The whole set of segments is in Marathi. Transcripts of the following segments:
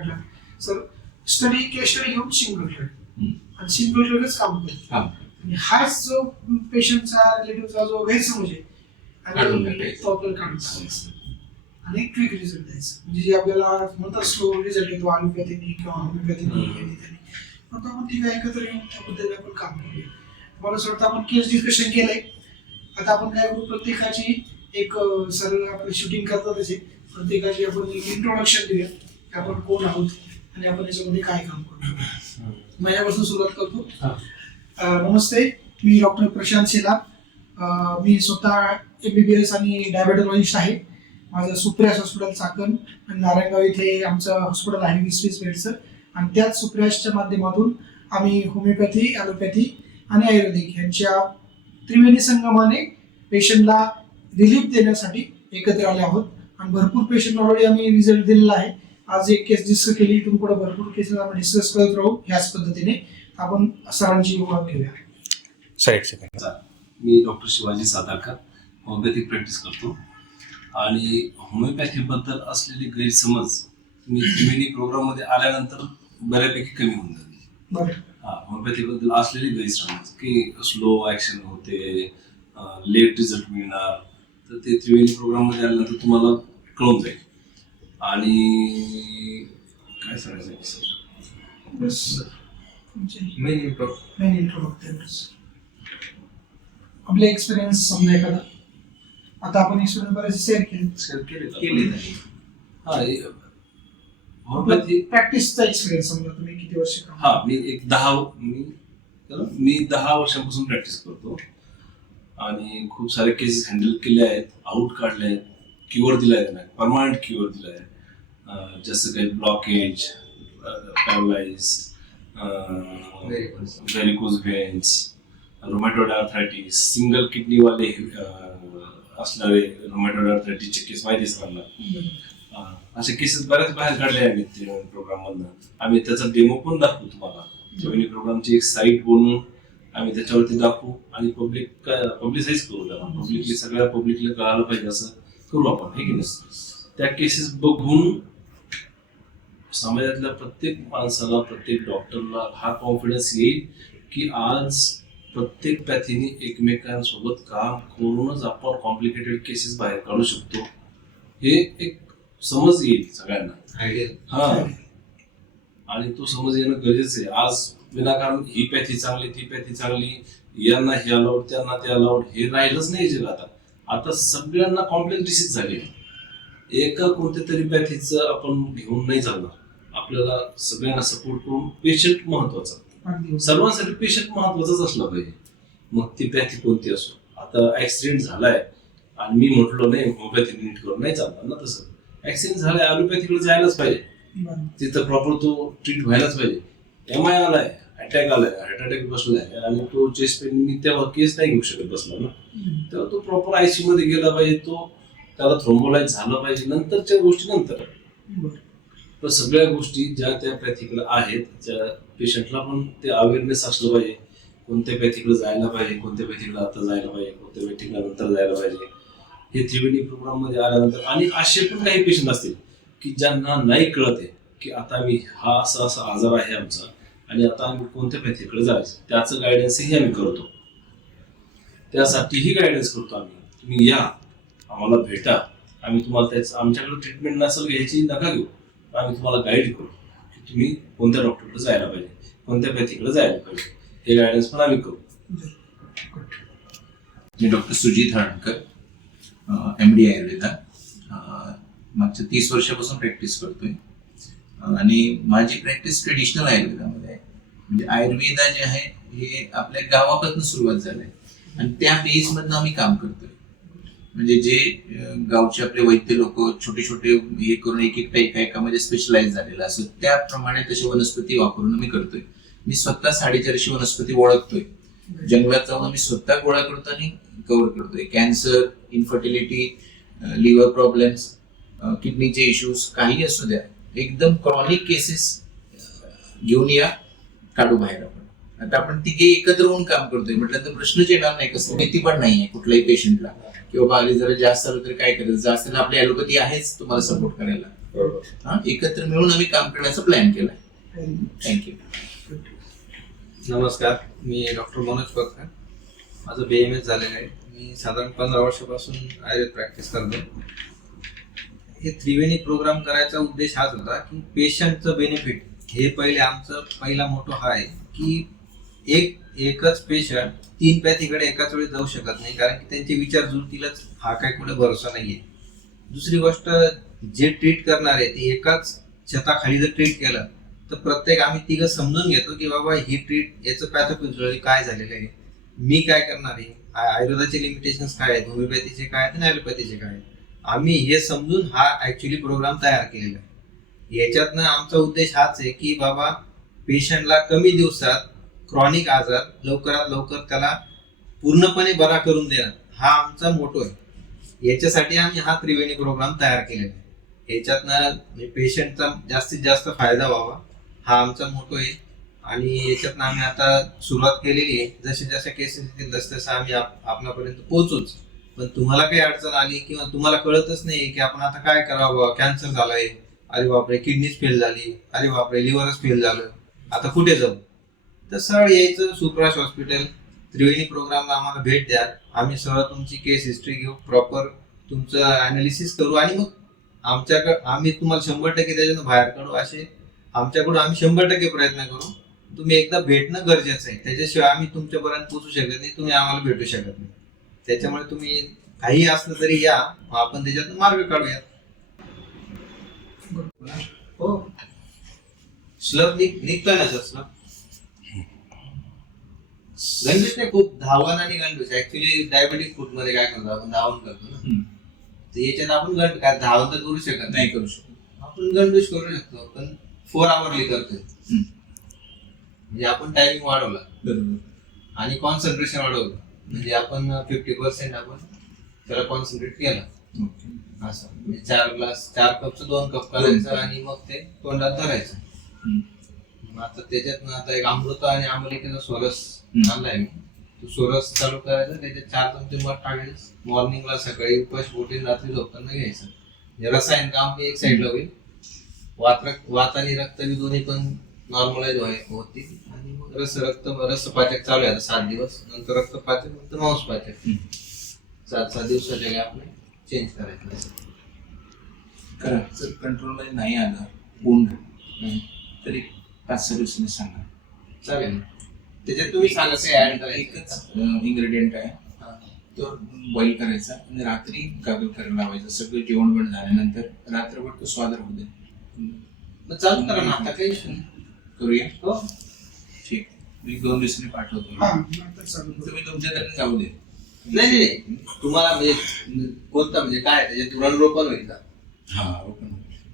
घडला सर स्टडी केस स्टडी घेऊन सिंगल. आणि सिंगल ट्रेडच काम करतो. आणि हाच जो पेशंटचा रिलेटिव्हचा जो गैरसमज आहे आणि. तो आपल्याला काढून टाकायचा. आणि क्विक रिझल्ट द्यायचा म्हणजे जे आपल्याला म्हणतात स्लो रिझल्ट येतो अलोपॅथीनी किंवा होमिओपॅथीनी. आता आपण तिघं एकत्र येऊन त्या पद्धतीने आपण काम करूया मला असं वाटतं आपण केस डिस्कशन केलंय आता आपण काय करू प्रत्येकाची एक अं, सर आपलं शूटिंग करतात त्याचे प्रत्येकाची आपण एक इंट्रोडक्शन देऊया की आपण कोण आहोत आणि आपण याच्यामध्ये काय काम करतो माझ्यापासून सुरुवात करतो. अं, नमस्ते मी डॉक्टर प्रशांत शेलार. अं, मी स्वतः एम बी बी एस आणि डायबेटॉलॉजिस्ट आहे. माझं सुप्रियास हॉस्पिटल चाकण आणि नारायणगाव इथे आमचं हॉस्पिटल आहे वीस वीस बेडचं आणि त्याच सुप्रियासच्या माध्यमातून आम्ही होमिओपॅथी ॲलोपॅथी आणि आयुर्वेदिक यांच्या त्रिवेणी संगमाने पेशंटला रिलीफ देण्यासाठी एकत्र आले आहोत. आणि भरपूर पेशंट ऑलरेडी आम्ही रिझल्ट दिलेला आहे. आज एक केस डिस्कस केली इथून पुढे भरपूर केसेस आपण डिस्कस करत राहू ह्याच पद्धतीने. आपण सरांची ओळख घेऊया. सर एक सेकंड मी doctor Shivaji Satarkar homeopathic practice करतो. आणि होमिओपॅथीबद्दल असलेले गैरसमज मी त्रिवेणी प्रोग्राममध्ये आल्यानंतर बऱ्यापैकी कमी होऊन हा होमिओपॅथीबद्दल असलेले गैरसमज की स्लो ॲक्शन होते लेट रिझल्ट मिळणार तर ते त्रिवेणी प्रोग्राममध्ये आल्यानंतर तुम्हाला कळून जाईल. आणि काय सांगायचं बस. मेन इंट्रो मेन इंट्रो बघते बस. आपले एक्सपिरियन्स समजा एखादा. आता आपण एक्सपिरियन्स बरेच शेअर केले. शेअर केले केले हा प्रॅक्टिसचा एक्सपिरियन्स समजा तुम्ही किती वर्ष हा मी एक दहा मी मी दहा वर्षांपासून प्रॅक्टिस करतो. आणि खूप सारे केसेस हँडल केले आहेत आउट काढले आहेत क्युअर दिला आहे परमानंट क्युअर दिला आहे. जसं काही blockage paralyse varicose veins rheumatoid arthritis single किडनीवाले असणारे रोमॅटोड आर्थरायटिसचे केस माहिती सरांना? अं, असे केसेस बऱ्याच बाहेर काढले आम्ही प्रोग्राम मधनं. आम्ही त्याचा डेमो पण दाखवू तुम्हाला. त्रिवेणी प्रोग्रामची एक साईट बनवून आम्ही त्याच्यावरती दाखवू आणि पब्लिक पब्लिसाईज करू त्याला. पब्लिकली सगळ्या पब्लिकला कळायला पाहिजे असं करू आपण. हे की नाही? त्या केसेस बघून समाजातल्या प्रत्येक माणसाला प्रत्येक डॉक्टरला हा कॉन्फिडन्स येईल की आज प्रत्येक पॅथीने एकमेकांसोबत काम करूनच आपण कॉम्प्लिकेटेड केसेस बाहेर काढू शकतो. हे एक समज येईल सगळ्यांना. हा. आणि तो समज येणं गरजेचं आहे. आज विनाकारण ही पॅथी चांगली ती पॅथी चांगली यांना हे अलाउड त्यांना ते अलाउड हे राहिलंच नाही जग आता. आता सगळ्यांना कॉम्प्लेक्स डिसीज झाले. एका कोणत्या तरी पॅथीचं आपण घेऊन नाही चालणार. आपल्याला सगळ्यांना सपोर्ट करून पेशंट महत्त्वाचा. सर्वांसाठी पेशंट महत्वाचाच असला पाहिजे. मग ती पॅथी कोणती असो. आता ऍक्सिडेंट झालाय आणि मी म्हटलो नाही होमिओपॅथी नीट करून नाही चालणार ना तसं. ऍक्सिडेंट झालाय ॲलोपॅथीकडे जायलाच पाहिजे. तिथं प्रॉपर तो ट्रीट व्हायलाच पाहिजे. एम आय आलाय अटॅक आलाय हार्ट अटॅक बसलाय आणि तो चेस्ट पेन मी तेव्हा केस नाही घेऊ शकत बसला ना. तेव्हा तो प्रॉपर आयसी मध्ये गेला पाहिजे तो त्याला थ्रोम्बोलाइज झालं पाहिजे नंतरच्या गोष्टी नंतर. तर सगळ्या गोष्टी ज्या त्या पॅथीकडे आहेत त्या पेशंटला पण ते अवेअरनेस असलं पाहिजे. कोणत्या पॅथीकडे जायला पाहिजे कोणत्या पॅथीकडे आता जायला पाहिजे कोणत्या पॅथीकडे नंतर जायला पाहिजे. हे त्रिवेणी प्रोग्राममध्ये आल्यानंतर आणि असे पण काही पेशंट असतील की ज्यांना नाही कळत आहे की आता आम्ही हा असा असा आजार आहे आमचा आणि आता आम्ही कोणत्या पॅथीकडे जायचं. त्याचं गायडन्सही आम्ही करतो. त्यासाठीही गायडन्स करतो आम्ही. तुम्ही या आम्हाला भेटा. आम्ही तुम्हाला त्याच आमच्याकडे ट्रीटमेंट नसेल घ्यायची नका घेऊ. आम्ही तुम्हाला गाईड करू की तुम्ही कोणत्या डॉक्टरकडे जायला पाहिजे कोणत्या पॅथीकडे जायला पाहिजे हे गायडन्स पण आम्ही करू. मी doctor Sujit Halankar M D Ayurveda मागच्या तीस वर्षापासून प्रॅक्टिस करतोय. आणि माझी प्रॅक्टिस ट्रेडिशनल आयुर्वेदामध्ये आहे. म्हणजे आयुर्वेदा जे आहे हे आपल्या गावापासून सुरुवात झालंय. आणि त्या बेसमधनं आम्ही काम करतोय. म्हणजे जे गावचे आपले वैद्य लोक छोटे छोटे हे करून एक एकटा एका एकामध्ये स्पेशलाइज झालेलं असं त्याप्रमाणे तसे वनस्पती वापरून मी करतोय. मी स्वतः साडेचारशे वनस्पती ओळखतोय. जंगलात जाऊन आम्ही स्वतः गोळा करतो आणि कव्हर करतोय. कॅन्सर इन्फर्टिलिटी लिव्हर प्रॉब्लेम्स किडनीचे इश्यूज काही असू द्या. एकदम क्रॉनिक केसेस घेऊन या काढू बाहेर आपण. आता आपण तिघे एकत्र होऊन काम करतोय. म्हटलं तर प्रश्नच येणार नाही. कसं? भीती पण नाहीये कुठल्याही पेशंटला किंवा आली जरा जास्त आलं तर काय करायचं जास्त आपली ॲलोपॅथी आहेच तुम्हाला सपोर्ट करायला. बरोबर. हा? एकत्र मिळून आम्ही काम करण्याचा प्लॅन केलाय. थँक्यू नमस्कार मी डॉक्टर मनोज पत्कर माझं बी एम एस झालेलं आहे. मी साधारण पंधरा वर्षापासून आयुर्वेद प्रॅक्टिस करतो हे त्रिवेणी प्रोग्राम करायचा उद्देश हाच होता की पेशंटचं बेनिफिट हे पहिले आमचं पहिला मोठो हा आहे की एक एकच पेशंट तीन पॅथीकडे एकाच वेळी जाऊ शकत नाही कारण की त्यांचे विचार जुळतीलच हा काय कुठे भरोसा नाहीये. दुसरी गोष्ट जे ट्रीट करणार आहे ते एकाच छताखाली जर ट्रीट केलं तर प्रत्येक आम्ही तिघं समजून घेतो की बाबा ही ट्रीट याचं पॅथोफिजिओलॉजी काय झालेलं आहे? मी काय करणार आहे? आयुर्वेदाचे लिमिटेशन्स काय आहेत? होमिओपॅथीचे काय आहेत? आणि ॲलोपॅथीचे काय आहेत? आम्ही हे समजून हा ऍक्च्युली प्रोग्राम तयार केलेला आहे. याच्यातनं आमचा उद्देश हाच आहे की बाबा पेशंटला कमी दिवसात क्रॉनिक आजार लवकरात लवकर त्याला पूर्णपणे बरा करून देणं हा आमचा मोटो आहे. याच्यासाठी आम्ही हा त्रिवेणी प्रोग्राम तयार केलेला आहे. याच्यातनं म्हणजे पेशंटचा जास्तीत जास्त फायदा व्हावा हा आमचा मोटो आहे. आणि याच्यातनं आम्ही आता सुरुवात केलेली आहे. जसे जसे केसेस येतील तसं तसं आम्ही आपल्यापर्यंत आपणापर्यंत पोहोचूच. पण तुम्हाला काही अडचण आली किंवा तुम्हाला कळतच नाही की आपण आता काय करावं? कॅन्सर झालाय. अरे बापरे किडनीच फेल झाली. अरे बापरे लिव्हरच फेल झालं. आता कुठे जाऊ? तर सरळ यायचं सुप्राश हॉस्पिटल त्रिवेणी प्रोग्रामला आम्हाला भेट द्या. आम्ही सरळ तुमची केस हिस्ट्री घेऊ प्रॉपर तुमचं अनालिसिस करू आणि मग आमच्याकडे आम्ही तुम्हाला शंभर टक्के त्याच्यातून बाहेर काढू असे आमच्याकडून आम्ही शंभर टक्के प्रयत्न करू. तुम्ही एकदा भेटणं गरजेचं आहे. त्याच्याशिवाय आम्ही तुमच्यापर्यंत पोहोचू शकत नाही तुम्ही आम्हाला भेटू शकत नाही. त्याच्यामुळे तुम्ही काही असलं तरी या मग आपण त्याच्यातून मार्ग काढूयात. हो. निघ निघतोय ना सर स्लग नाही खूप धावन आणि गंडूस ऍक्च्युली डायबेटिक फूडमध्ये काय करतो आपण? धावण करतो ना. तर याच्यात आपण गंड काय धावण तर करू शकत नाही. करू शकतो. आपण गंडूस करू शकतो पण फोर आवरली करतोय. म्हणजे आपण टायमिंग वाढवला. बरोबर. आणि कॉन्सन्ट्रेशन वाढवलं. म्हणजे आपण फिफ्टी पर्सेंट आपण त्याला कॉन्सन्ट्रेट केला. असं. म्हणजे चार ग्लास चार कपचं दोन कप करायचं आणि मग ते तोंडात धरायचं. आता त्याच्यात आता एक अमृत आणि आंबलिकेचा सोरस हम्म. आणलाय मी. तो सोरस चालू करायचा त्याच्यात चार चमचे मध टाकायचं. मॉर्निंगला सकाळी उपास प्रोटीन रात्री झोपताना घ्यायचं. रसायन काम बी एक साईडला होईल. वात रक्त- वात आणि रक्त बी दोन्ही पण नॉर्मलाइज होतील. आणि मग रस रक्त रसपाचक चालू आहे आता सात दिवस. नंतर रक्तपाचक नंतर मांसपाचक. हम्म. सात सात दिवसाच्या गॅप चेंज करायचं. करा जर कंट्रोलमध्ये नाही आलं पूर्ण. तरी पाच सहा दिवसांनी सांगा. चालेल. त्याच्यात तुम्ही सांगा काय ऍड करायचं. एकच इन्ग्रेडियंट आहे. तो बॉईल करायचा आणि रात्री गागल करायला लावायचं. सगळं जेवण पण झाल्यानंतर रात्रभर तो स्वादर होऊ दे. मग चालू करा ना आता काही. करूया? हो. ठीक. मी दोन दिवसांनी पाठवतो. हा. तुम्ही तुमच्या तरी जाऊ दे. नाही. तुम्हाला म्हणजे कोणता म्हणजे काय त्याच्यात उरणरोपण होईल का? हा ओपन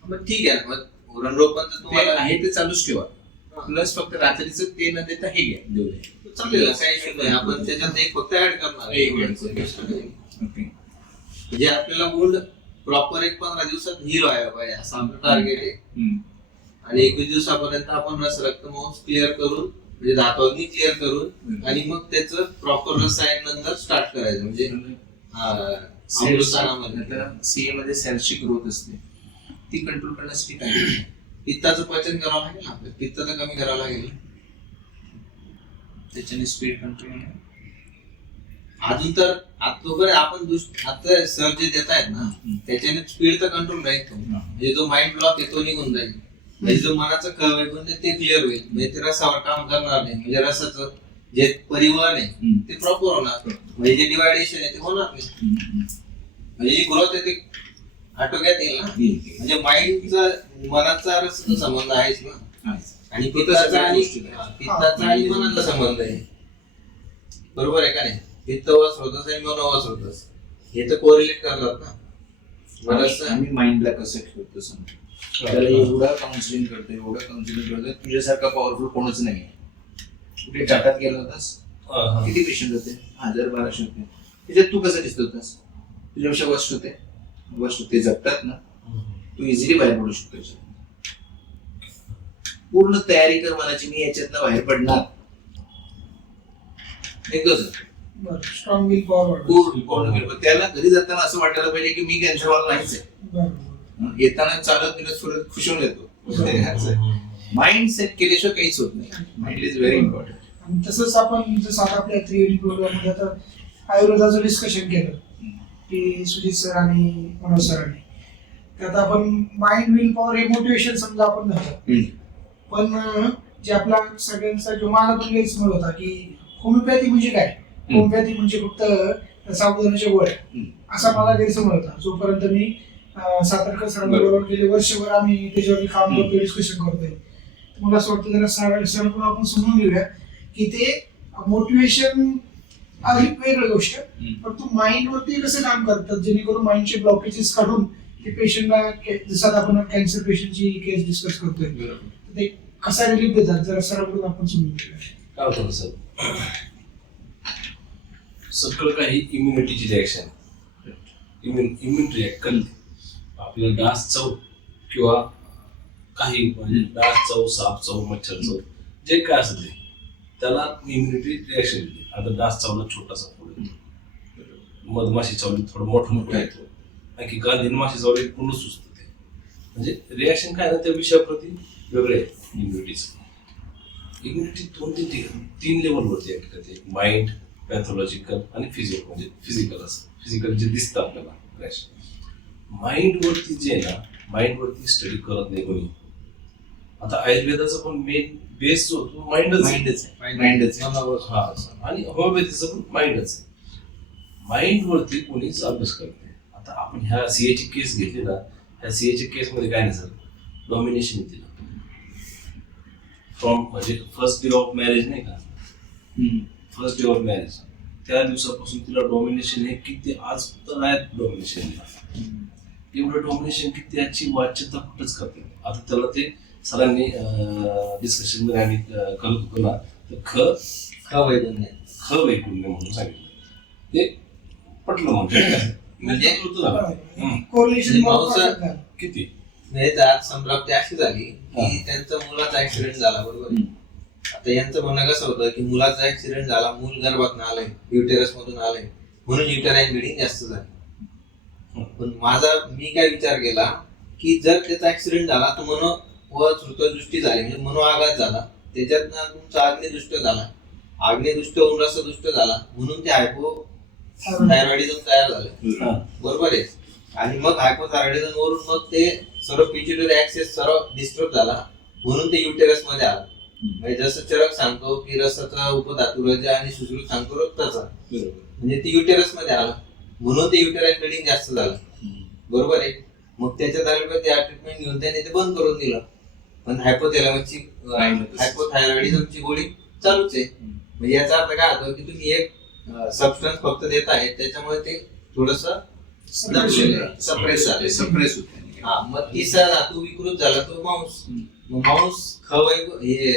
मग ठीक आहे ना मग उरणरोपण तुम्हाला आहे ते चालूच ठेवा. प्लस फक्त रात्रीचं ते न देता हे घ्या देऊ चालेल काही नाही आपण त्याच्यात एक फक्त ऍड करणार आहे. म्हणजे आपल्याला वुंड प्रॉपर एक पंधरा दिवसात हील व्हायला पाहिजे असं आपलं टार्गेट आहे. आणि एकवीस दिवसापर्यंत आपण रस रक्त मांस क्लिअर करून म्हणजे धातवनी क्लिअर करून आणि मग त्याचं प्रॉपर रसायन नंतर स्टार्ट करायचं. म्हणजे अमृतानामध्ये सीए मध्ये सेल्सची ग्रोथ असते. ती कंट्रोल करण्यासाठी काय? पित्ताचं पचन करावं लागेल ना. आपल्याला पित्त तर कमी करावं लागेल. त्याच्याने स्पीड कंट्रोल अजून तर आता आपण आता सर जे देत आहेत ना त्याच्याने स्पीड तर कंट्रोल राहील. म्हणजे जो माइंड ब्लॉक आहे तो निघून जाईल. म्हणजे जो मनाचं कळ आहे पण ते क्लिअर होईल. म्हणजे ते रसावर काम करणार नाही. म्हणजे रसाचं जे परिवहन आहे ते प्रॉपर होणार. म्हणजे जे डिवायडेशन आहे ते होणार नाही. म्हणजे जी ग्रोथ आहे ते आटोक्यात येईल ना? म्हणजे माइंडचा मनाचा रसाचा संबंध आहेच ना? आणि पित्ताचा आणि हा, पित्ताचा आणि मनाचा संबंध आहे. बरोबर आहे का नाही? पित्त व स्रोतस आणि मन व स्रोतस. हे तर कोरिलेट करतात ना. बरंच आम्ही माइंडला कसं ठेवतो समजा? त्याला एवढं काउन्सिलिंग करतो एवढं काउन्सिलिंग करतो तुझ्यासारखा पॉवरफुल कोणच नाही कुठे टाटात गेला होतास? किती पेशंट होते? हजार बाराशे होते. त्याच्यात तू कसं दिसत होतास? तुझ्यापेक्षा वर्स्ट होते. वर्स्ट होते जगतात ना तू इझिली बाहेर पडू शकतो. पूर्ण तयारी कर मनाची मी याच्यातनं बाहेर पडणार. स्ट्रॉंग विल पॉवर त्याला घरी जाताना असं वाटायला पाहिजे की मी कॅन्सर वाला नाहीच आहे. येताना चालत बिलत फिरत खुशून येतो. माइंड सेट केल्याशिवाय काहीच होत नाही. माइंड इज व्हेरी इम्पॉर्टंट तसंच आपण जसं आता आपल्या त्रिवेणी प्रोग्राममध्ये आता आयुर्वेदाचं डिस्कशन केलं. की सुजित सर आणि मनोज सरांनी त्यात आपण माइंड विल पॉवर हे मोटिवेशन समजा आपण धरलं पण जे आपला सगळ्यांचा जो मला पण गैरसमज होता की होमिओपॅथी म्हणजे काय? होमिओपॅथी म्हणजे फक्त गोळ्या. हम्म. असा मला गैरसमज होता. जोपर्यंत मी सातारकर सरांबरोबर गेले वर्षभर आम्ही त्याच्यावरती काम करतोय डिस्कशन करतोय. मला असं वाटतं जरा सर सरांकडून आपण समजून घेऊया की ते मोटिवेशन ही वेगळी गोष्ट. पण तू माइंड वरती कसं काम करतात? जेणेकरून माइंडचे ब्लॉकेजेस काढून ते पेशंटला जसं आता आपण कॅन्सर पेशंटची केस डिस्कस करतोय. ते कसा रिलीफ देतात? जरा सरांकडून आपण समजून घेऊया. काय होतं सर? सगळं काही इम्युनिटीची रिॲक्शन इम्युन इम्युन रिॲक्ट करते आपलं डास चव किंवा काही म्हणजे डास चव साप चव मच्छर चव जे काय असेल ते. त्याला इम्युनिटी रिॲक्शन येते आता डास चावला छोटासा फूड येतो. मधमाशी चावली थोडं मोठं मोठं येतो. आणखी गांधीन माशी चावली पूर्ण सुचतं ते. म्हणजे रिॲक्शन काय ना त्या विषयाप्रती वेगळे इम्युनिटीचं इम्युनिटी दोन तीन ठिकाणी तीन लेवलवरती ऍक्ट करते माइंड पॅथॉलॉजिकल आणि फिजिकल म्हणजे फिजिकल असं. फिजिकल जे दिसतं आपल्याला क्रॅश माइंड वरती जे आहे ना माइंड वरती स्टडी करत नाही कोणी. आता आयुर्वेदाचा पण मेन बेस जो तो माइंडच माइंडच आहे. माइंडच हा आणि होमिओपॅथीचं पण माइंडच आहे. माइंड वरती कोणीच अभ्यास करत नाही. आता आपण ह्या सीएची केस घेतली ना ह्या सीएच्या केसमध्ये काय नाही सर डॉमिनेशन येते. फ्रॉम म्हणजे फर्स्ट डे ऑफ मॅरेज नाही का. फर्स्ट डे ऑफ मॅरेज त्या दिवसापासून तिला डॉमिनेशन हे किती आज तर आहे डॉमिनेशन एवढं डॉमिनेशन की त्याची वाच्यता कुठंच करते नाही. आता त्याला ते सरांनी डिस्कशनमध्ये आम्ही करत होतो ना तर ख हा वैद्य ख वैकुण्य म्हणून सांगितलं. ते पटलं म्हणजे म्हणजे किती? नाही तर आज संप्राप्ती अशी झाली की हा. त्यांचा मुलाचा ऍक्सिडेंट झाला बरोबर? आता यांचं म्हणणं कसं होतं की मुलाचा ऍक्सिडेंट झाला मूल गर्भात आलंय युटेरस मधून आलंय म्हणून युटेराईन ब्लिडिंग जास्त झाली. पण माझा मी काय विचार केला की जर त्याचा ऍक्सिडेंट झाला तर मनो व श्रुतदृष्टी झाली म्हणजे मनोआघात झाला. त्याच्यातनं तुमचा अग्निदुष्ट झाला. अग्निदुष्ट होऊन रसदुष्ट झाला. म्हणून ते हायपो थायरॉइडिझम तयार झालं. बरोबर आहे? आणि मग हायपोथायरॉइडिझम वरून मग ते सर्व पिच्युटरी ऍक्सेस सर्व डिस्टर्ब झाला. म्हणून ते युटेरसमध्ये आलं. म्हणजे जसं चरक सांगतो की रसाचा उपधातू रज आणि सुश्रुत सांगतो रक्ताचा. म्हणजे ते युटेरसमध्ये आलं. म्हणून ते युटेराईन ब्लिडिंग जास्त झालं. बरोबर आहे? मग त्याच्या तालुक्यात त्या ट्रीटमेंट घेऊन त्याने ते बंद करून दिलं. पण हायपोथॅलॅमसची हायपोथायरॉइडिझमची गोळी चालूच आहे. म्हणजे याचा अर्थ काय होतो की तुम्ही एक सबस्टन्स फक्त देत आहे त्याच्यामुळे ते थोडस सप्रेस झाले. सप्रेस होते. हा मग तिसरा धातू विकृत झाला तो मांस. मग मांस खवय हे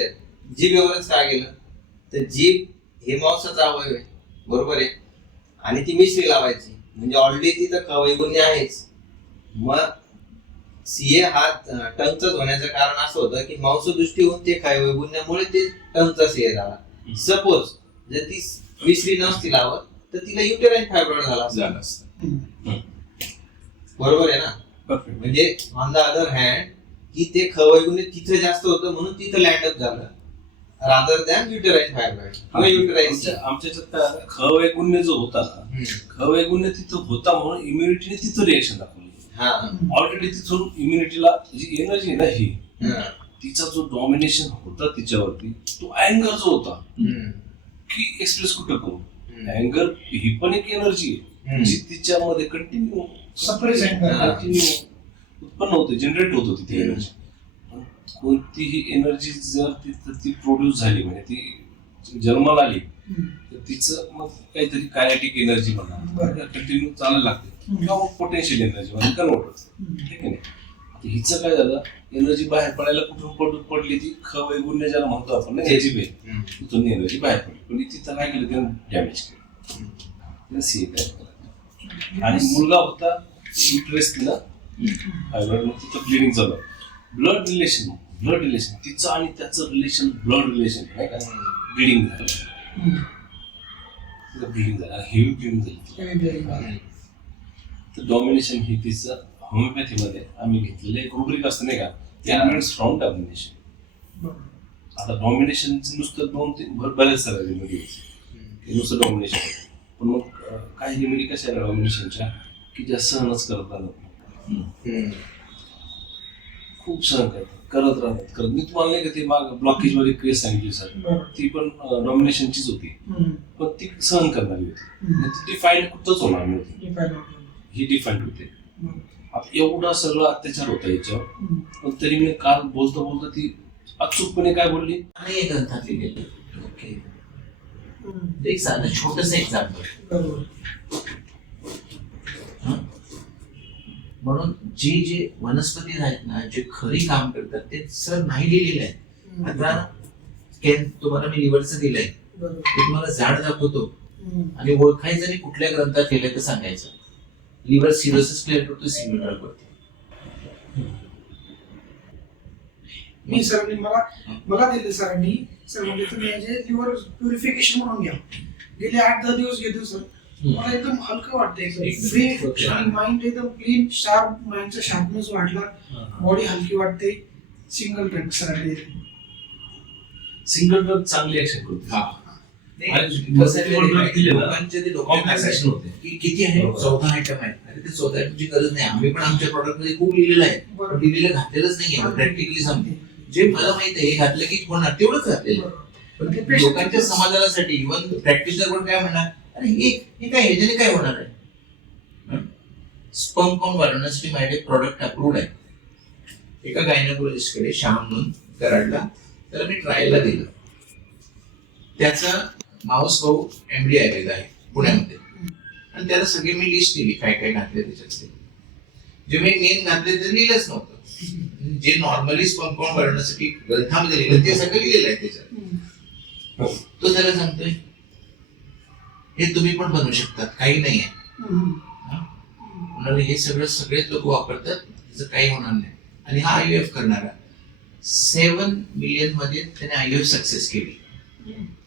जीभेवरच का गेलं? तर जीभ हे मांसाचा अवयव आहे. बरोबर आहे? आणि ती मिश्री लावायची. म्हणजे ऑलरेडी तिथं खवैगुण्य आहेच. मग सीए हा टंगचाच होण्याचं कारण असं होतं की मांसदृष्टी होऊन ते खवैगुण्यामुळे ते टंगचा सीए झाला. सपोज जर ती मिश्री नसती लावत तर तिला युटेराईन फायब्रॉइड झाला असता. झालं असतं. बरोबर आहे ना. म्हणजे ऑन द अदर हँड की ते खवैगुण्य तिथे जास्त होतं म्हणून तिथं लँडअप झालं. Rather than uterine fibroid uterine आमच्या आमच्या याच्यात काय झालं, ख वैगुण्य जो होता ना ख वैगुण्य तिथं होता म्हणून इम्युनिटीने तिथं रिएक्शन दाखवली. ऑलरेडी तिथून इम्युनिटीला जी एनर्जी आहे ना ही. तिचा जो डॉमिनेशन होता तिच्यावरती तो अँगर जो होता. की एक्सप्रेस कुठं करू. अँगर ही पण एक एनर्जी आहे. जी तिच्यामध्ये कंटिन्यू. कंटिन्यू उत्पन्न होते जनरेट होत होती ती एनर्जी कोणतीही एनर्जी जर तिथं ती प्रोड्यूस झाली म्हणजे ती जन्माला आली तर तिचं मग काहीतरी कायनेटिक एनर्जी. म्हणा कंटिन्यू चालायला लागते किंवा पोटेन्शियल एनर्जी मध्ये कन्वर्ट होते. ठीक आहे हिचं काय झालं? एनर्जी बाहेर पडायला कुठून पडून पडली ती? ख वैगुण्य ज्याला म्हणतो आपण ना याची बे. तिथून एनर्जी बाहेर पडली. पण तिथं काय केलं? त्यानं डॅमेज केलं. सी काय आणि मुलगा होता इंटरेस्ट तिला फायब्रॉइड मग तिथं ब्लिडिंग झालं. ब्लड रिलेशन ब्लड रिलेशन तिचं आणि त्याचं रिलेशन ब्लड रिलेशन नाही का? ब्लिडिंग झालं. ब्लिडिंग झालं. हेवी ब्लिडिंग झाली. डॉमिनेशन हे तिचं होमिओपॅथीमध्ये आम्ही घेतलेले एक रुब्रिक असतं नाही का? ते एलिमेंट्स फ्रॉम डॉमिनेशन आता डॉमिनेशन नुसतं दोन तीन भर बऱ्याच साऱ्या रेमेडी हे नुसतं डॉमिनेशन पण मग काही रेमेडी कशा डॉमिनेशनच्या की ज्या सहनच करत राहतात हम्म. खूप सहन करतात. करत राहतात. करत मी तुम्हाला नाही का ते माग ब्लॉकेज एक केस सांगितली सर ती पण डॉमिनेशनचीच होती. पण ती सहन करणारी होती. आणि ती डिफाईंड कुठंच होणार नव्हती. हे पाहिलं होतं. ही. आता एवढा सगळा अत्याचार होता याच्यावर. पण तरी मी काल बोलता बोलता ती अचूकपणे काय बोलली आणि एक ग्रंथात लिहिलेलं ओके. एक साधं छोटस एक्झाम्पल म्हणून जे जे वनस्पती आहेत ना जे खरी काम करतात ते सर नाही लिहिलेले आहे. आता केन तुम्हाला मी लिव्हरचं दिलंय ते तुम्हाला झाड दाखवतो. आणि ओळखायचं आणि कुठल्या ग्रंथात लिहिलंय ते सांगायचं लिव्हर सिरोसिस क्लिअर करतो सिंगल ड्रग वरती मी सरांनी मला मला दिले सरांनी सर म्हणजे तुम्ही याचे लिव्हर प्युरिफिकेशन म्हणून घ्या गेले आठ दहा दिवस घेतो सर मला एकदम हलकं वाटतं एकदम एकदम फ्री. आणि माइंड एकदम क्लीन शार्प माइंडचा शार्पनेस वाढला बॉडी हलकी वाटते सिंगल ड्रग दिले. सिंगल ड्रग चांगली ऍक्शन करते किती आहे. चौदा आयटम आहे अरे ते चौदा आयटमची गरज नाही. आम्ही पण आमच्या प्रॉडक्टमध्ये खूप लिहिलेलं आहे. लिहिलेलं घातलेलंच नाहीये प्रॅक्टिकली सांगते जे मला माहीत आहे हे घातलं की होणार तेवढंच घातलेलं आहे. लोकांच्या समाजासाठी इव्हन प्रॅक्टिसर पण काय म्हणणार? अरे हे हे काय ह्याच्याने काय होणार आहे? स्पर्म काउंट वाढवण्यासाठी माझ्याकडे प्रॉडक्ट अप्रूव्ड आहे. एका गायनाकोलॉजिस्टकडे श्याम म्हणून कराडला त्याला मी ट्रायलला दिलं. त्याचा माऊस भाऊ एमडी आयुर्वेद आहे पुण्यामध्ये. आणि त्याला सगळी मी लिस्ट दिली काय काय घातले त्याच्यात ते. जे मी मेन घातले ते लिहिलंच नव्हतं. जे नॉर्मली काउंट वाढवण्यासाठी ग्रंथामध्ये लिहिलं ते सगळं लिहिलेलं आहे त्याच्यात. हम्म. तो त्याला सांगतोय हे तुम्ही पण बनवू शकतात काही नाही आहे हे सगळं सगळेच लोक वापरतात त्याचं काही होणार नाही. आणि हा आयएफ करणारा सेवन मिलियनमध्ये त्याने आयएफ सक्सेस केली.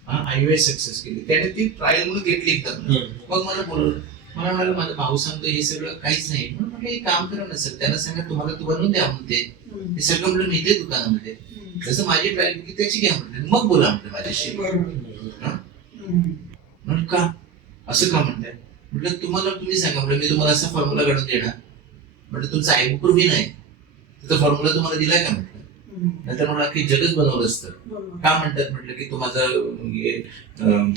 हा आयएफ सक्सेस केली. त्याने ती ट्रायल म्हणून घेतली एकदम मग मला बोलवलं मला म्हणाले माझा भाऊ सांगतो हे सगळं काहीच नाही. म्हणून म्हटलं एक काम करा ना सर. त्यांना सांगा तुम्हाला तू बनवून द्या म्हणते. हे सगळं म्हटलं मी ते दुकानामध्ये. जसं माझी ट्रायल की त्याची घ्या म्हटलं मग बोला म्हटलं माझ्याशी. हा? म्हणून का? असं का म्हणताय? म्हटलं तुम्हाला तुम्ही सांगा. म्हटलं मी तुम्हाला असा फॉर्म्युला काढून देणार. म्हटलं तुमचा आयबुपूर्वी नाही. त्याचा फॉर्म्युला तुम्हाला दिलाय का म्हटलं? नाहीतर मला की जगच बनवलं असतं. का म्हणतात म्हटलं की तो माझा हे, अं,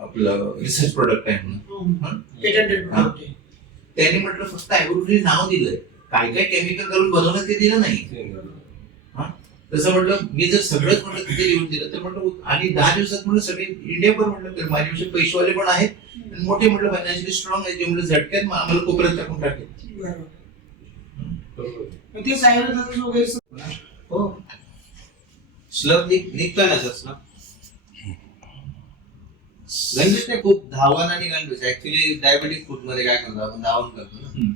आपलं रिसर्च प्रोडक्ट आहे म्हणून. हा. त्याने म्हटलं फक्त आयबुपूर्वी नाव दिलंय. काय काय केमिकल घालून बनवलं ते दिलं नाही. तसं म्हटलं मी जर सगळंच म्हटलं तिथे लिहून दिलं तर म्हटलं आणि दहा दिवसात म्हटलं सगळे इंडियाभर म्हटलं तर माझ्यापेक्षा पैसेवाले पण आहेत. आणि मोठे म्हटलं फायनान्शियली स्ट्रॉंग आहे जे म्हटलं झटक्यात मग आम्हाला कोपऱ्यात टाकून टाकेल. हो. निघ निघतोय ना? सर नाही खूप धावन आणि गंडूस ऍक्च्युली डायबेटिक फूडमध्ये काय करतो आपण? धावन करतो ना.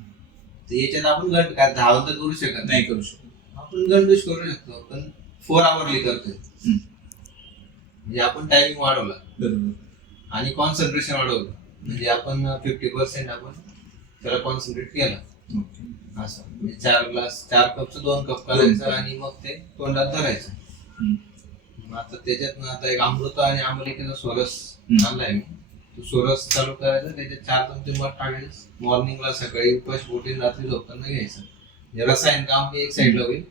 तर याच्यात आपण गंड काय धावन तर करू शकत नाही. करू शकत. आपण गंडूस करू शकतो पण फोर आवरली करतोय. म्हणजे आपण टायमिंग वाढवला. बरोबर. आणि कॉन्सन्ट्रेशन वाढवलं. म्हणजे आपण फिफ्टी पर्सेंट आपण त्याला कॉन्सन्ट्रेट केलं. असं. म्हणजे चार ग्लास चार कपचं दोन कप करायचं आणि मग ते तोंडात धरायचं. आता त्याच्यात आता एक अमृत आणि आंबलिकेचा सोरस. आणलाय मी. तो सोरस चालू करायचा त्याच्यात चार चमचे मध टाकायचं. मॉर्निंगला सकाळी उपास प्रोटीन रात्री झोपताना घ्यायचं. म्हणजे रसायन काम एक साईडला होईल.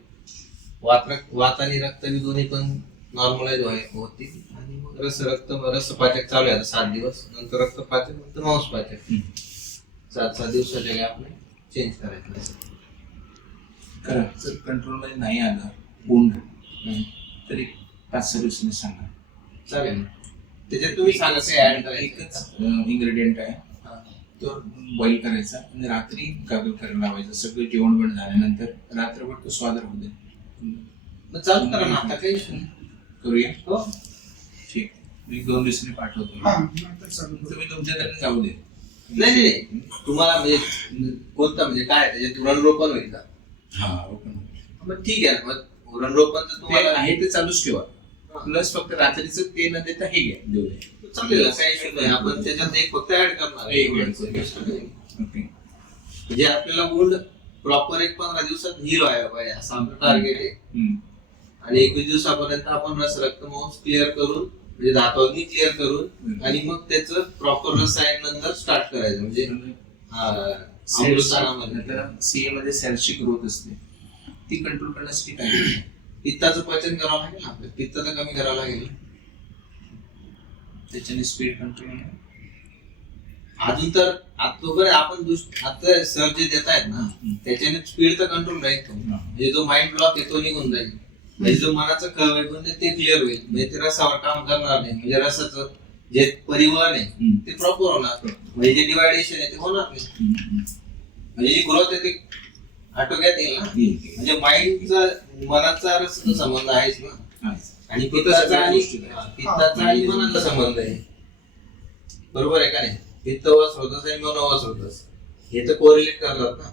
वात रक्त वात आणि रक्त बी दोन्ही पण नॉर्मलाइज होती आणि मग रस रक्त रसपाचक चालू आहे आता सात दिवस. नंतर रक्तपाचक नंतर मांसपाचक. हम्म. सात सात दिवसाच्या गॅपने चेंज करायचं करा जर कंट्रोलमध्ये नाही आलं पूर्ण तरी पाच सहा दिवसांनी सांगा. चालेल ना. त्याच्यात तुम्ही सांगा काय ऍड करायचं. एकच इन्ग्रेडियंट आहे. हा. तो बॉईल करायचा आणि रात्री गागल करायला लावायचं. सगळं जेवण बंद झाल्यानंतर रात्रभर तो स्वाद राहू दे. मग चालू करा ना आता काही. करूया? हो. ठीक. मी दोन दिवसांनी पाठवतो. हा करू. तुम्ही तुमच्या जाऊ दे. नाही नाही. तुम्हाला म्हणजे कोणता म्हणजे काय त्याच्यात रणरोपण होईल का? हा ओपन मग ठीक आहे ना मग रणरोपण तर ते तुम्हाला आहे ते चालूच ठेवा. प्लस फक्त रात्रीचं ते न देता हे घ्या देऊ चालेल ना, काही issue नाही. आपण त्याच्यात एक फक्त ऍड करणार आहे. एक add करू. ओके जे आपल्याला वुंड प्रॉपर एक पंधरा दिवसात हील व्हायला पाहिजे असं आमचं टार्गेट आहे. हम्म. आणि एकवीस दिवसापर्यंत आपण रस रक्त क्लिअर करून म्हणजे धातवग्नी क्लिअर करून. आणि मग त्याचं प्रॉपर रसायन नंतर स्टार्ट करायचं. म्हणजे अमृतानामध्ये सीए मध्ये सेल्सची ग्रोथ असते. ती कंट्रोल करण्यासाठी काय? पित्ताचं पचन करावं लागेल ना आपल्याला. पित्त तर कमी करावं लागेल त्याच्याने स्पीड कंट्रोल अजून तर आता आपण आता सर जे देत आहेत ना त्याच्याने स्पीड तर कंट्रोल राहील म्हणजे जो माइंड ब्लॉक आहे तो निघून जाईल. म्हणजे जो मनाचं कळ आहे ते क्लिअर होईल. म्हणजे ते रसावर काम करणार नाही. म्हणजे रसाचं जे परिवहन आहे. ते प्रॉपर होणार म्हणजे जे डिवायडेशन आहे ते होणार नाही. म्हणजे जी ग्रोथ आहे ती आटोक्यात येईल ना. म्हणजे माइंडचा मनाचा रसाचा संबंध आहेच ना. आणि पित्ताचा आणि पित्ताचा आणि मनाचा संबंध आहे. बरोबर आहे का नाही? पित्त व स्रोतस आणि मन व स्रोतस हे तर कोरिलेट करतात ना.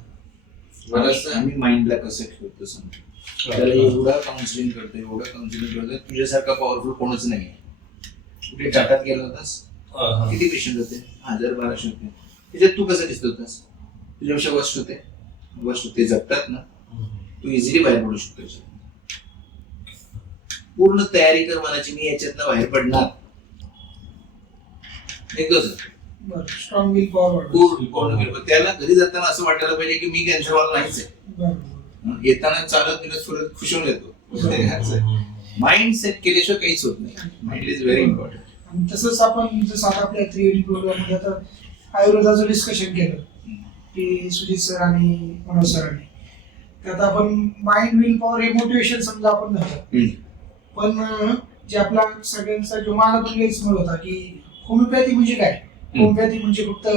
आम्ही माइंडला कसं ठेवतो समजा? त्याला एवढं काउन्सिलिंग करतो एवढं काउन्सिलिंग करतो तुझ्यासारखा पॉवरफुल कोणच नाही कुठे टाटात गेला होतास. किती पेशंट होते? हजार बाराशे होते. त्याच्यात तू कसं दिसत होतास? तुझ्यापेक्षा वस्ट होते? वस्ट होते जगतात ना. तू इझिली बाहेर पडू शकतो. पूर्ण तयारी कर मनाची मी याच्यातनं बाहेर पडणार. स्ट्रॉंग विल पॉवर त्याला घरी जाताना असं वाटायला पाहिजे की मी कॅन्सरवाला नाहीच आहे. येताना चालत गेलं सुरत खुशून येतो. माइंड सेट केल्याशिवाय काहीच होत नाही. माइंड इज व्हेरी इम्पॉर्टंट तसंच आपण जसं आता आपल्या थ्री प्रोग्राममध्ये आता आयुर्वेदाचं डिस्कशन केलं. की सुजित सर आणि मनोज सरांनी त्यात आपण माइंड विल पॉवर हे मोटिवेशन समजा आपण धरलं. पण जे आपला सगळ्यांचा जो माझा पण गैरसमज होता की होमिओपॅथी म्हणजे काय? होमिओपॅथी म्हणजे फक्त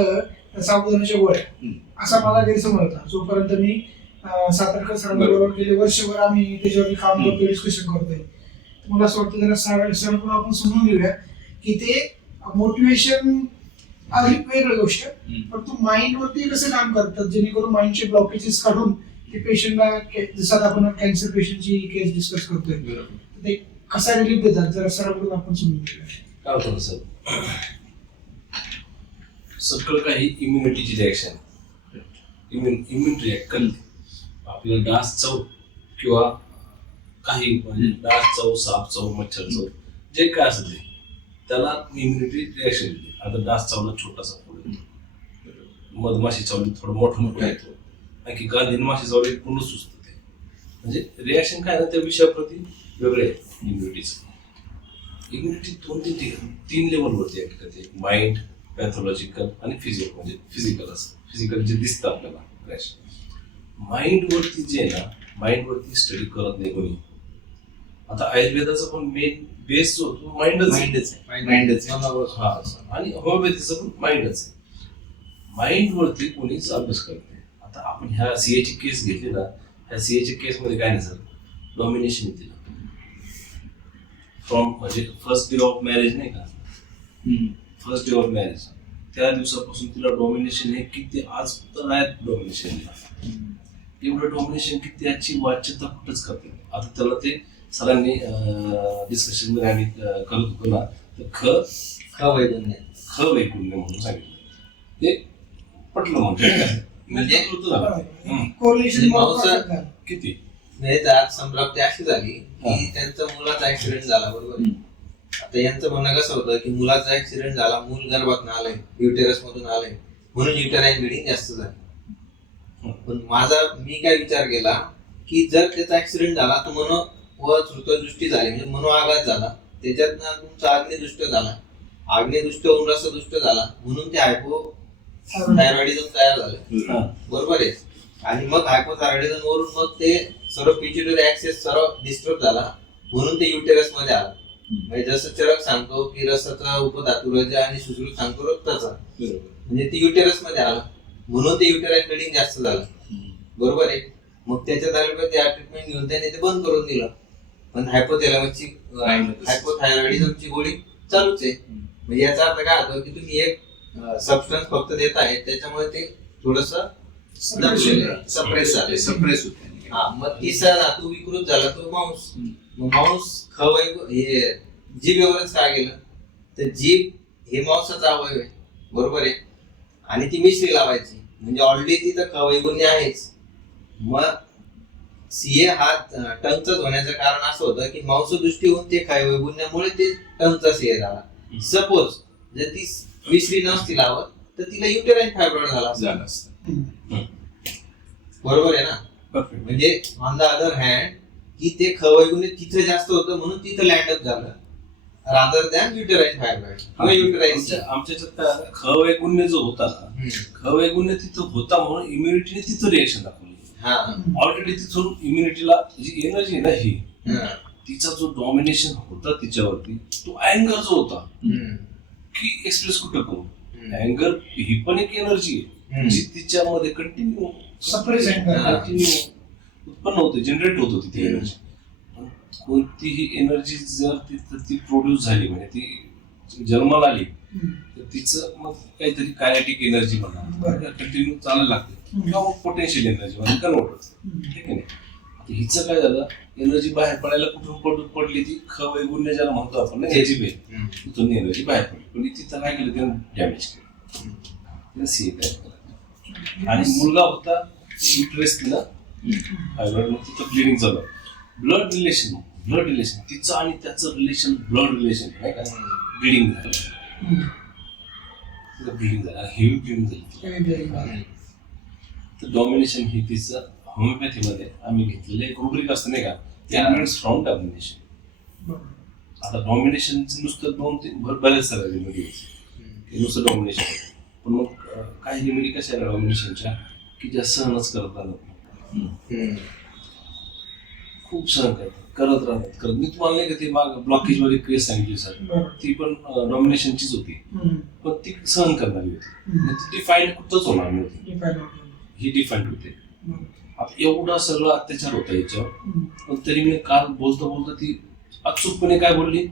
साबुदाण्याच्या गोळ्या. असा मला गैरसमज होता. जोपर्यंत मी सातारकर सरांबरोबर गेले वर्षभर आम्ही त्याच्यावरती काम करतोय डिस्कशन करतोय. मला असं वाटतं जरा सर सरकडून आपण समजून घेऊया की ते मोटिवेशन वेगळी गोष्ट. पण तू माइंड वरती कसं काम करतात? जेणेकरून माइंडचे ब्लॉकेजेस काढून ते पेशंटला जसं आता आपण कॅन्सर पेशंटची केस डिस्कस करतोय ते कसा रिलीफ देतात? जरा सरांकडून आपण समजून घेऊया. काय होतं सर सगळं काही इम्युनिटीची रिॲक्शन इम्युन इम्युन रिॲक्ट आपल्याला डास चव किंवा काही म्हणजे डास चव साप चव मच्छर चव जे काय असेल ते त्याला इम्युनिटी रिॲक्शन देते आता डास चावला छोटासा पुढे मधमाशी चावली थोडं मोठं मोठं येतो. आणखी गांधीन माशी चावली पूर्ण सुचतं ते. म्हणजे रिॲक्शन काय ना त्या विषयाप्रती वेगळे आहे इम्युनिटीचं इम्युनिटी दोन ते तीन तीन लेवलवरती ऍक्ट करते माइंड पॅथॉलॉजिकल आणि फिजिकल म्हणजे फिजिकल असं. फिजिकल जे दिसतं आपल्याला क्रॅश माइंड वरती जे आहे ना माइंड वरती स्टडी करत नाही कोणी. आता आयुर्वेदाचा पण मेन बेस जो तो माइंडच आहे. माइंडच आहे. माइंडच हा आणि होमिओपॅथीचं पण माइंडच आहे. माइंड वरती कोणीच अभ्यास करत नाही. आता आपण ह्या सीए ची केस घेतली ना ह्या सीए ची केस मध्ये काय नाही सर डॉमिनेशन दिलं फ्रॉम म्हणजे फर्स्ट डे ऑफ मॅरेज नाही का. फर्स्ट डे ऑफ मॅरेज त्या दिवसापासून तिला डॉमिनेशन हे किती आज तर आहेत डॉमिनेशन एवढं डॉमिनेशन की त्याची वाच्यता कुठंच करते नाही. आता त्याला ते सरांनी डिस्कशनमध्ये आम्ही होतो ना तर ख का वैद्य ख वैकुण्य म्हणून सांगितलं. ते पटलं म्हणजे म्हणजे? कोरिलेशन किती? म्हणजे त्यात संप्राप्ती अशी झाली की त्यांचा मुलाचा ऍक्सिडेंट झाला बरोबर? आता यांचं म्हणणं कसं होतं की मुलाचा ऍक्सिडेंट झाला मूल गर्भात आलंय युटेरस मधून आलंय. म्हणून युटेराईन ब्लिडिंग जास्त झाली. पण माझा मी काय विचार केला की जर त्याचा ऍक्सिडेंट झाला तर मनो व दृष्टी झाली म्हणजे मनोआघात झाला. त्याच्यातनं तुमचा आग्नेदुष्ट झाला. आग्नेदुष्ट होऊन रसदुष्ट झाला. म्हणून ते हायपो थायरॉइडिझम तयार झालं. बरोबर आहे? आणि मग हायपोथायरॉइडिझम वरून मग ते सर्व पिच्युटरी ऍक्सेस सर्व डिस्टर्ब झाला. म्हणून ते युटेरसमध्ये आलं. म्हणजे जसं चरक सांगतो की रसाचा उपधातू रज आणि सुश्रुत सांगतो रक्ताचा. म्हणजे ते युटेरसमध्ये आलं. म्हणून ते युटेराईन ब्लिडिंग जास्त झालं. बरोबर आहे. मग त्याच्या तालुक्यात त्या ट्रीटमेंट घेऊन त्याने ते बंद करून दिलं. पण हायपोथॅलॅमसची हायपोथायरॉइडिझमची गोळी चालूच आहे. म्हणजे याचा अर्थ काय होतो की तुम्ही एक सबस्टन्स फक्त देत आहे त्याच्यामुळे ते थोडस सप्रेस झाले सप्रेस होते हा मग तिसरा धातू विकृत झाला तो मांस. मग मांस खवय हे जीभेवरच काय गेलं? तर जीभ हे मांसाचा अवयव आहे. बरोबर आहे. आणि ती मिश्री लावायची. म्हणजे ऑलरेडी तिथं खवैगुण्य आहेच. मग सीए हा टंगचाच होण्याचं कारण असं होतं की मांस दृष्टी होऊन ते काय वैगुण्यामुळे ते टंगचा सीए झाला. सपोज जर ती विसरी नसती लावत तर तिला युटेराईन फायब्रॉइड झाला असता. झालं असतं. बरोबर आहे ना? परफेक्ट म्हणजे ऑन द अदर हँड की ते खवैगुण्य तिथं जास्त होतं म्हणून तिथं लँडअप झालं. रादर दॅन युटेराईन फायब्रॉइड किंवा युटेराईन आमच्या याच्यात ख वैगुण्य जो होता ना ख वैगुण्य तिथं होता म्हणून इम्युनिटीने तिथं रिएक्शन दाखवली हा ऑलरेडी तिथून इम्युनिटीला जी एनर्जी आहे ना ही. तिचा जो डॉमिनेशन होता तिच्यावरती तो अँगर जो होता. की एक्सप्रेस कुठं करू. अँगर ही पण एक एनर्जी आहे. जी तिच्यामध्ये कंटिन्यू सप्रेस अँगर. कंटिन्यू उत्पन्न होते जनरेट होत होती ती. एनर्जी कोणतीही एनर्जी जर तिथं ती प्रोड्यूस झाली म्हणजे ती जन्माला आली तर तिचं मग काहीतरी कायनेटिक एनर्जी म्हणा. कंटिन्यू चालायला लागते. किंवा मग पोटेन्शियल एनर्जी मध्ये कन्वर्ट होते. ठीक आहे ना? आता हिचं काय झालं एनर्जी बाहेर पडायला कुठून पडून पडली ती? ख वैगुण्य ज्याला म्हणतो आपण ना याची बेल. तिथून एनर्जी बाहेर पडली. पण तिथं काय केलं त्यानं डॅमेज केलं. तिनं सी आणि मुलगा होता फायब्रॉइड मग तिथं ब्लिडिंग चालू ब्लड रिलेशन ब्लड रिलेशन तिचं आणि त्याचं रिलेशन ब्लड रिलेशन नाही का? ब्लिडिंग झालं. ब्लिडिंग झालं हेवी ब्लिडिंग झाली तर डॉमिनेशन हे तिचं होमिओपॅथीमध्ये आम्ही घेतलेलं एक रुब्रिक असतं नाही का? एलिमेंट्स फ्रॉम डॉमिनेशन आता डॉमिनेशन नुसतं दोन तीन भर बऱ्याच साऱ्या रेमेडी नुसतं डॉमिनेशन पण मग काही रेमेडी कशा डॉमिनेशनच्या की ज्या सहनच करत हम्म. खूप सहन करतात करत राहतात. करत मी तुम्हाला नाही का ते माग ब्लॉकेज वाली केस सांगितली सर ती पण डॉमिनेशनचीच होती. पण ती सहन करणारी होती. डिफाईंड कुठंच होणार नव्हती. ही डिफाईंड होते. आता एवढा सगळं अत्याचार होता याच्यावर. पण तरी मी काल बोलता बोलता ती अचूकपणे काय बोलली?